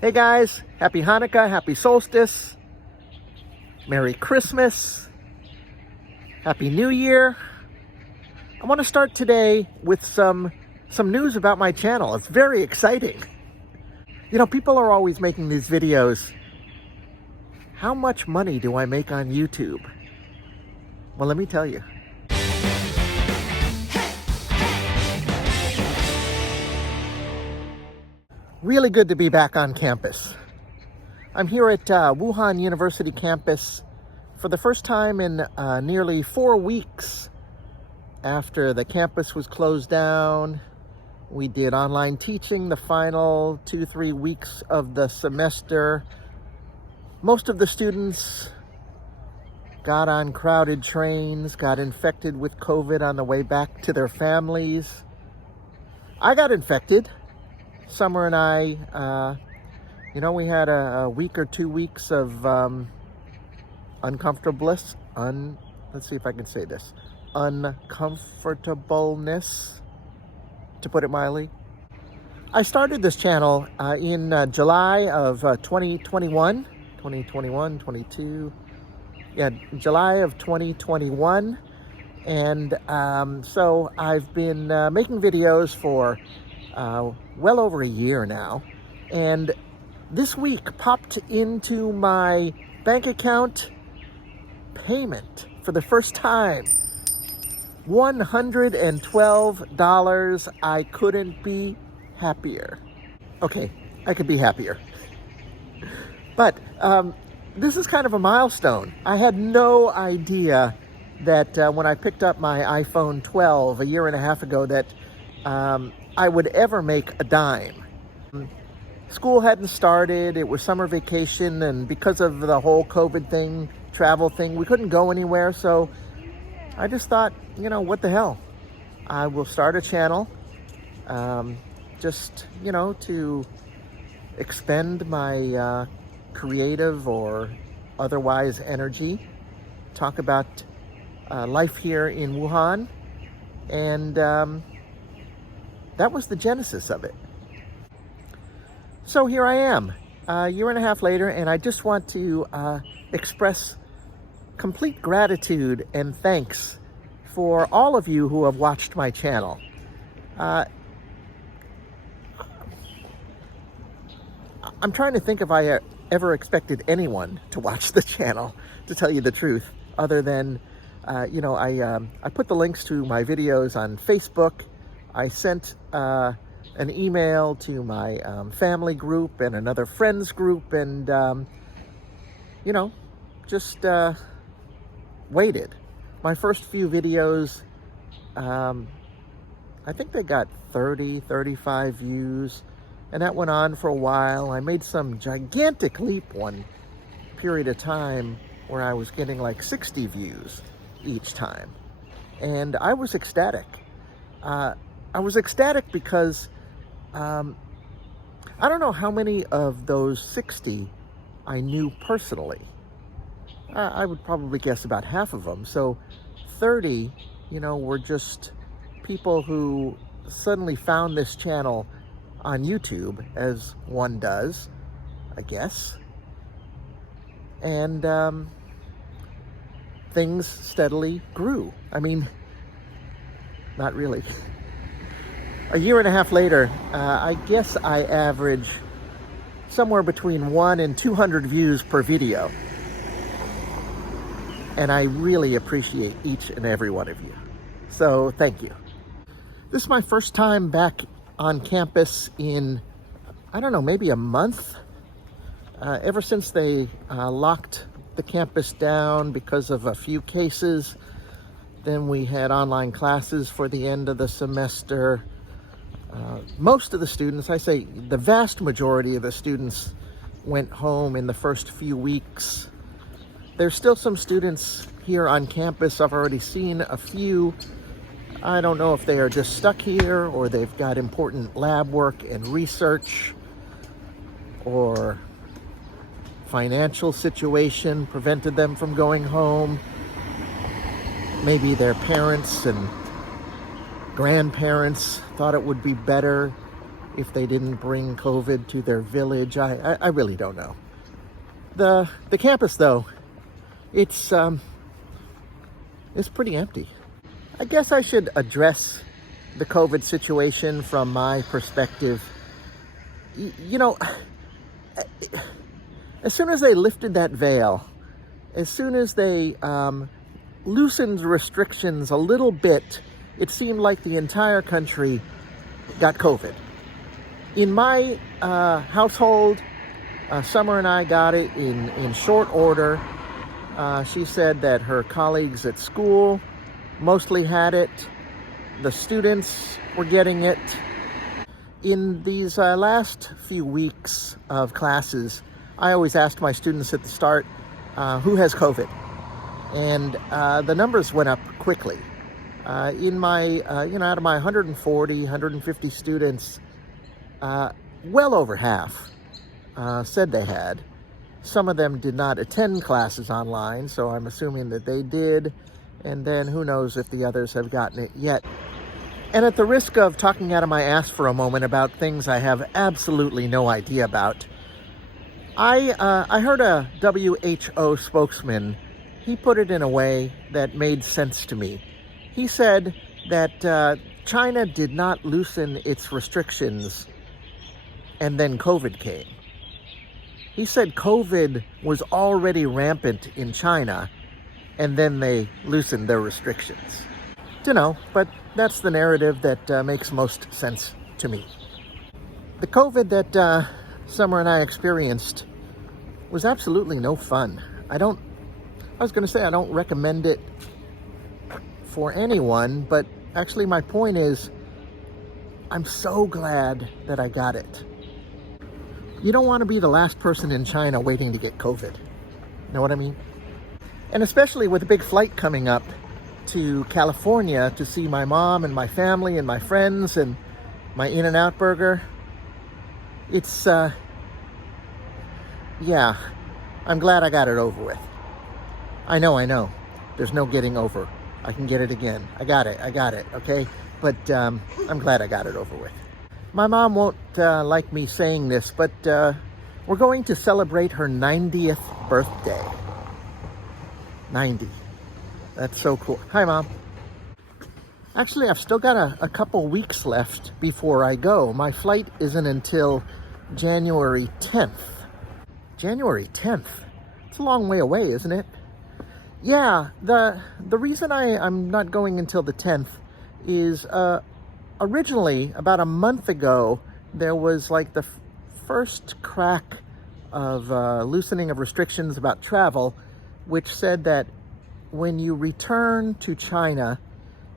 Hey guys, happy Hanukkah, happy solstice, Merry Christmas, Happy New Year. I want to start today with some news about my channel. It's very exciting. You know, people are always making these videos. How much money do I make on YouTube? Well, let me tell you. Really good to be back on campus. I'm here at Wuhan University campus for the first time in nearly 4 weeks after the campus was closed down. We did online teaching the final 2-3 weeks of the semester. Most of the students got on crowded trains, got infected with COVID on the way back to their families. I got infected. Summer and I, we had a week or 2 weeks of uncomfortableness. Let's see if I can say this. Uncomfortableness, to put it mildly. I started this channel in July of 2021. July of 2021. And so I've been making videos for well over a year now, and this week popped into my bank account payment for the first time. $112. I couldn't be happier. Okay, I could be happier. But this is kind of a milestone. I had no idea that when I picked up my iPhone 12 a year and a half ago that I would ever make a dime. School hadn't started, it was summer vacation, and because of the whole COVID thing, travel thing, we couldn't go anywhere, so I just thought, what the hell? I will start a channel, just, to expend my creative or otherwise energy, talk about life here in Wuhan, and that was the genesis of it. So here I am, a year and a half later, and I just want to express complete gratitude and thanks for all of you who have watched my channel. I'm trying to think if I ever expected anyone to watch the channel, to tell you the truth, other than, I put the links to my videos on Facebook. I sent an email to my family group and another friends group, and just waited. My first few videos, I think they got 35 views, and that went on for a while. I made some gigantic leap one period of time where I was getting like 60 views each time, and I was ecstatic. I was ecstatic because I don't know how many of those 60 I knew personally. I would probably guess about half of them. So 30, were just people who suddenly found this channel on YouTube, as one does, I guess. And things steadily grew. I mean, not really. A year and a half later, I guess I average somewhere between 1 and 200 views per video. And I really appreciate each and every one of you. So thank you. This is my first time back on campus in, I don't know, maybe a month. Ever since they locked the campus down because of a few cases. Then we had online classes for the end of the semester. Most of the students, I say the vast majority of the students, went home in the first few weeks. There's still some students here on campus. I've already seen a few. I don't know if they are just stuck here or they've got important lab work and research, or financial situation prevented them from going home. Maybe their parents and grandparents thought it would be better if they didn't bring COVID to their village. I really don't know. The campus, though, it's pretty empty. I guess I should address the COVID situation from my perspective. You know, as soon as they lifted that veil, as soon as they loosened restrictions a little bit, it seemed like the entire country got COVID. In my household, Summer and I got it in short order. She said that her colleagues at school mostly had it. The students were getting it. In these last few weeks of classes, I always asked my students at the start, who has COVID? And the numbers went up quickly. In my, out of my 140, 150 students, well over half said they had. Some of them did not attend classes online, so I'm assuming that they did. And then who knows if the others have gotten it yet. And at the risk of talking out of my ass for a moment about things I have absolutely no idea about, I heard a WHO spokesman. He put it in a way that made sense to me. He said that China did not loosen its restrictions and then COVID came. He said COVID was already rampant in China and then they loosened their restrictions. Dunno, but that's the narrative that makes most sense to me. The COVID that Summer and I experienced was absolutely no fun. I was going to say I don't recommend it for anyone, but actually my point is I'm so glad that I got it. You don't want to be the last person in China waiting to get COVID. Know what I mean? And especially with a big flight coming up to California to see my mom and my family and my friends and my In-N-Out burger. It's, yeah, I'm glad I got it over with. I know. There's no getting over. I can get it again. I got it, okay? But I'm glad I got it over with. My mom won't like me saying this, but we're going to celebrate her 90th birthday. 90. That's so cool. Hi, Mom. Actually, I've still got a couple weeks left before I go. My flight isn't until January 10th. January 10th? It's a long way away, isn't it? Yeah, the reason I'm not going until the 10th is originally, about a month ago, there was like the first crack of loosening of restrictions about travel, which said that when you return to China,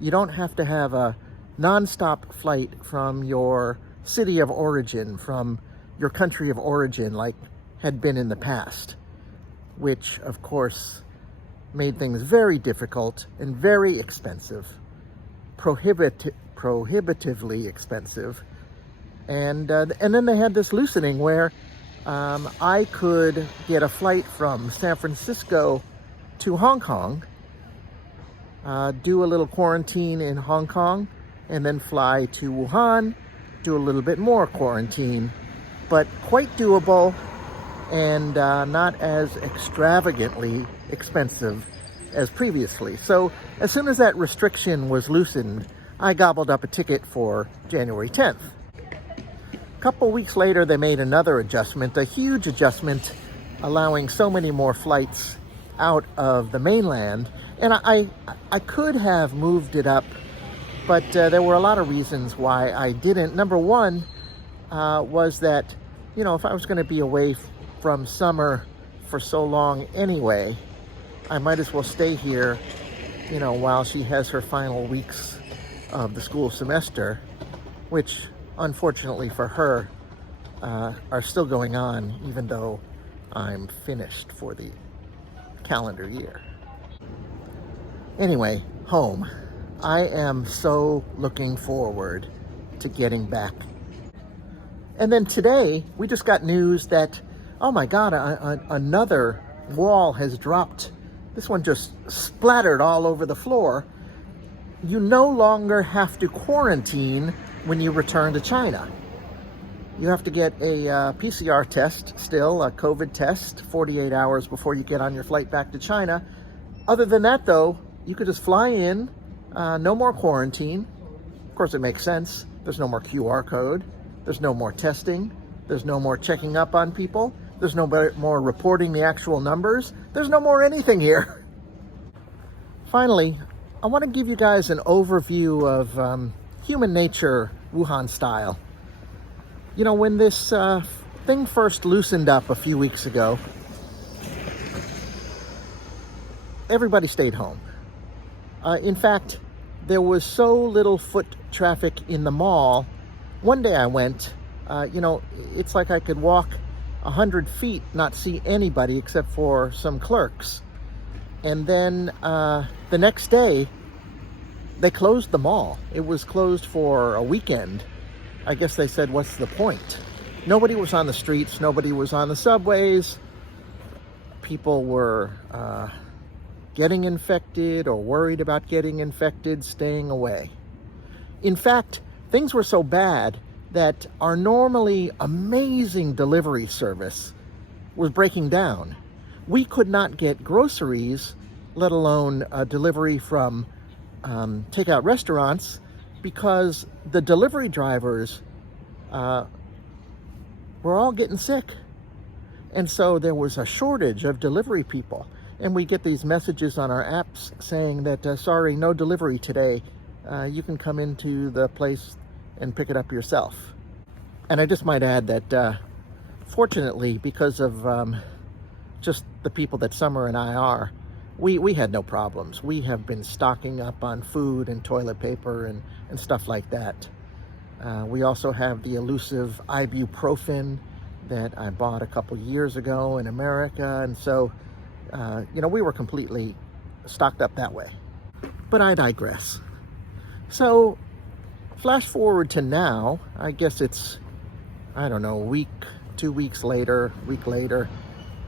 you don't have to have a nonstop flight from your city of origin, from your country of origin, like had been in the past, which, of course, made things very difficult and very expensive, prohibitively expensive. And then they had this loosening where I could get a flight from San Francisco to Hong Kong, do a little quarantine in Hong Kong, and then fly to Wuhan, do a little bit more quarantine, but quite doable and not as extravagantly expensive as previously. So as soon as that restriction was loosened, I gobbled up a ticket for January 10th. A couple weeks later, they made another adjustment, a huge adjustment, allowing so many more flights out of the mainland. And I could have moved it up, but there were a lot of reasons why I didn't. Number one was that, if I was going to be away from Summer for so long anyway, I might as well stay here, while she has her final weeks of the school semester, which unfortunately for her are still going on, even though I'm finished for the calendar year. Anyway, home. I am so looking forward to getting back. And then today, we just got news that, oh my God, another wall has dropped. This one just splattered all over the floor. You no longer have to quarantine when you return to China. You have to get a PCR test still, a COVID test, 48 hours before you get on your flight back to China. Other than that, though, you could just fly in, no more quarantine. Of course, it makes sense. There's no more QR code. There's no more testing. There's no more checking up on people. There's no more reporting the actual numbers. There's no more anything here. Finally, I want to give you guys an overview of human nature, Wuhan style. You know, when this thing first loosened up a few weeks ago, everybody stayed home. In fact, there was so little foot traffic in the mall. One day I went, it's like I could walk 100 feet, not see anybody except for some clerks. And then the next day, they closed the mall. It was closed for a weekend. I guess they said, what's the point? Nobody was on the streets. Nobody was on the subways. People were getting infected or worried about getting infected, staying away. In fact, things were so bad that our normally amazing delivery service was breaking down. We could not get groceries, let alone a delivery from takeout restaurants, because the delivery drivers were all getting sick. And so there was a shortage of delivery people. And we get these messages on our apps saying that, sorry, no delivery today. You can come into the place and pick it up yourself. And I just might add that, fortunately, because of just the people that Summer and I are, we had no problems. We have been stocking up on food and toilet paper and stuff like that. We also have the elusive ibuprofen that I bought a couple years ago in America. And so, we were completely stocked up that way. But I digress. So, flash forward to now, I guess it's, a week, 2 weeks later, week later.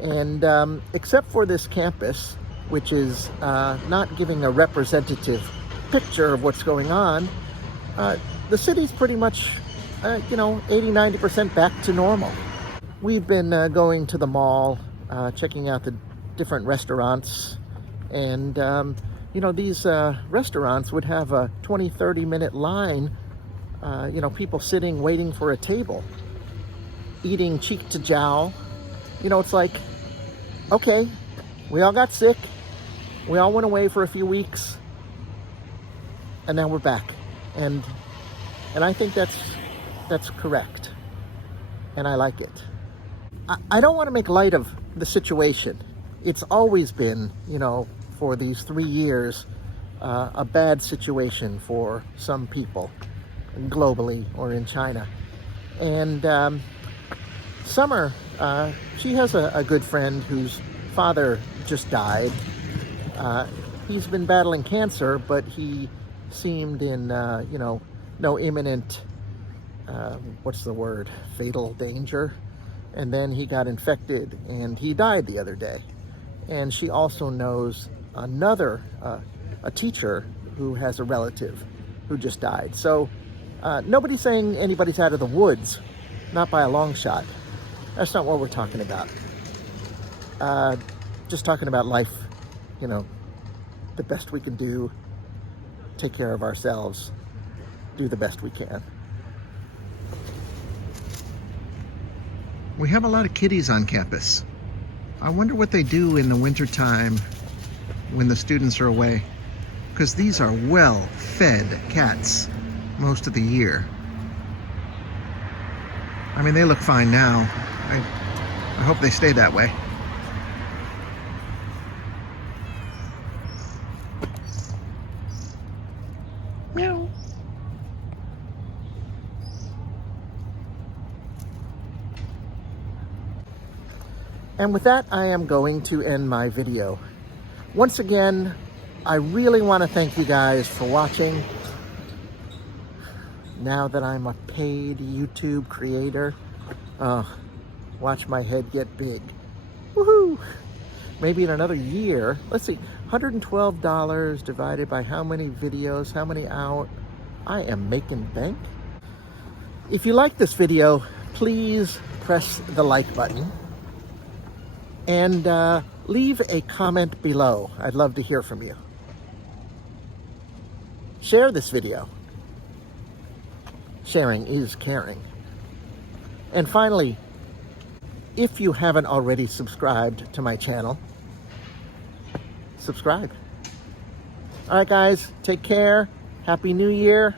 And except for this campus, which is not giving a representative picture of what's going on, the city's pretty much, 80-90% back to normal. We've been going to the mall, checking out the different restaurants, and these restaurants would have a 20-30 minute line, people sitting waiting for a table, eating cheek to jowl. It's like, okay, we all got sick, we all went away for a few weeks, and now we're back. And I think that's correct, and I like it. I don't want to make light of the situation. It's always been, for these 3 years, a bad situation for some people globally or in China. And Summer, she has a good friend whose father just died. He's been battling cancer, but he seemed in, no imminent, fatal danger. And then he got infected and he died the other day. And she also knows another, a teacher who has a relative who just died. So nobody's saying anybody's out of the woods, not by a long shot. That's not what we're talking about. Just talking about life, the best we can do, take care of ourselves, do the best we can. We have a lot of kitties on campus. I wonder what they do in the wintertime when the students are away, because these are well-fed cats most of the year. I mean, they look fine now. I hope they stay that way. Meow. And with that, I am going to end my video. Once again, I really want to thank you guys for watching. Now that I'm a paid YouTube creator, watch my head get big. Woohoo! Maybe in another year, let's see, $112 divided by how many videos, how many hours, I am making bank. If you like this video, please press the like button and leave a comment below. I'd love to hear from you. Share this video. Sharing is caring. And finally, if you haven't already subscribed to my channel, subscribe. All right, guys, take care. Happy New Year.